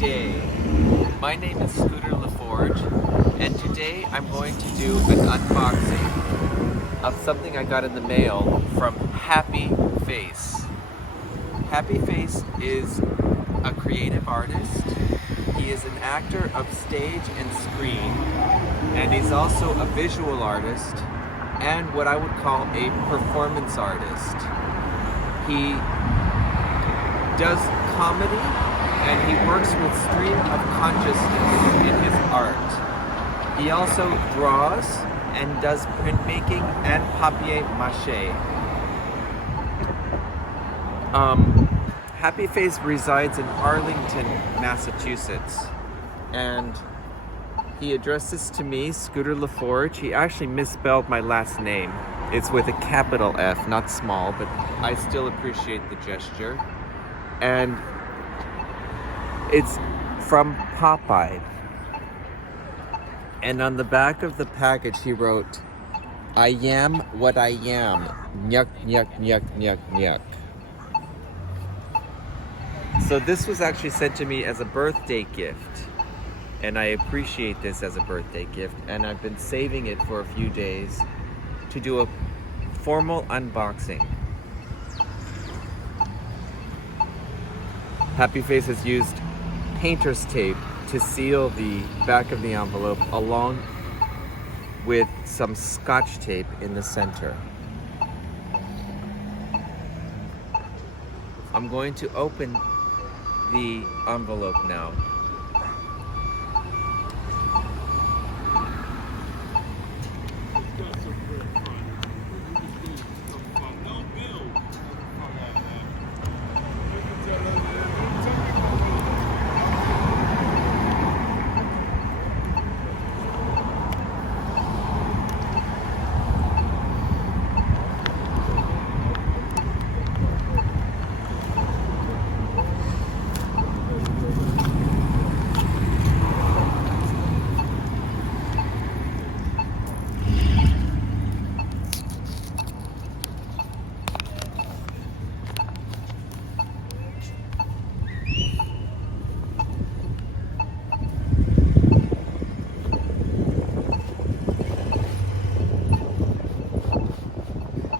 day. My name is Scooter LaForge, and today I'm going to do an unboxing of something I got in the mail from Hapi Phace. Hapi Phace is a creative artist. He is an actor of stage and screen, and he's also a visual artist and what I would call a performance artist. He does comedy and he works with stream of consciousness in his art. He also draws and does printmaking and papier mâché. Hapi Phace resides in Arlington, Massachusetts, and he addressed this to me, Scooter LaForge. He actually misspelled my last name. It's with a capital F, not small, but I still appreciate the gesture. And it's from Popeye. And on the back of the package he wrote, "I am what I am, nyuk, nyuk, nyuk, nyuk, nyuk." So this was actually sent to me as a birthday gift. And I appreciate this as a birthday gift. And I've been saving it for a few days to do a formal unboxing. Hapi Phace has used painter's tape to seal the back of the envelope along with some scotch tape in the center. I'm going to open the envelope now.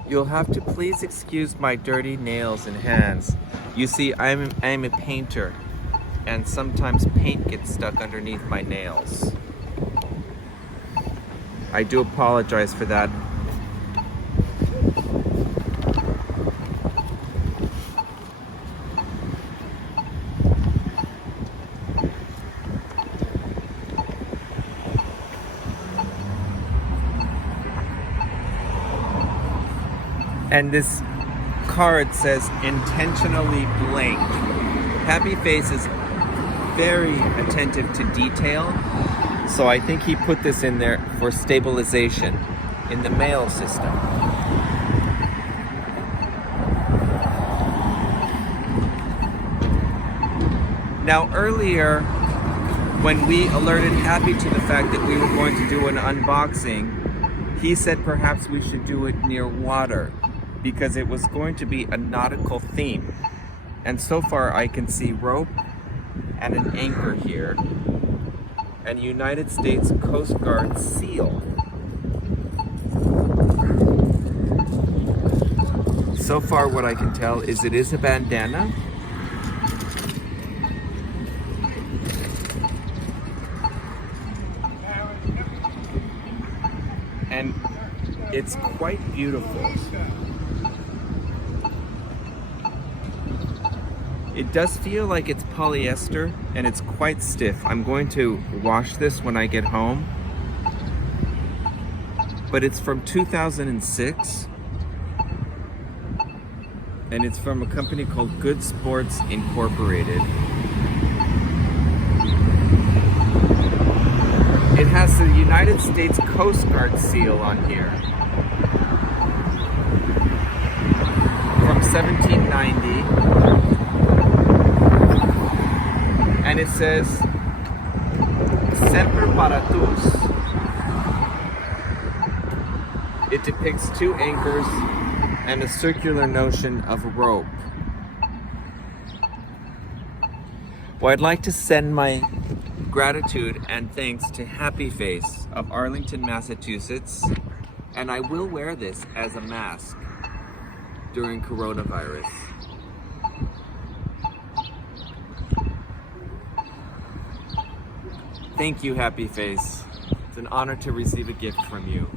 You'll have to please excuse my dirty nails and hands. You see, I'm a painter, and sometimes paint gets stuck underneath my nails. I do apologize for that. And this card says intentionally blank. Hapi Phace is very attentive to detail, so I think he put this in there for stabilization in the mail system. Now earlier, when we alerted Hapi to the fact that we were going to do an unboxing, he said perhaps we should do it near water, because it was going to be a nautical theme. And so far I can see rope and an anchor here, and United States Coast Guard seal. So far what I can tell is it is a bandana. And it's quite beautiful. It does feel like it's polyester and it's quite stiff. I'm going to wash this when I get home. But it's from 2006. And it's from a company called Good Sports Incorporated. It has the United States Coast Guard seal on here. From 1790. And it says, "Semper Paratus." It depicts two anchors and a circular notion of rope. Well, I'd like to send my gratitude and thanks to Hapi Phace of Arlington, Massachusetts, and I will wear this as a mask during coronavirus. Thank you, Hapi Phace. It's an honor to receive a gift from you.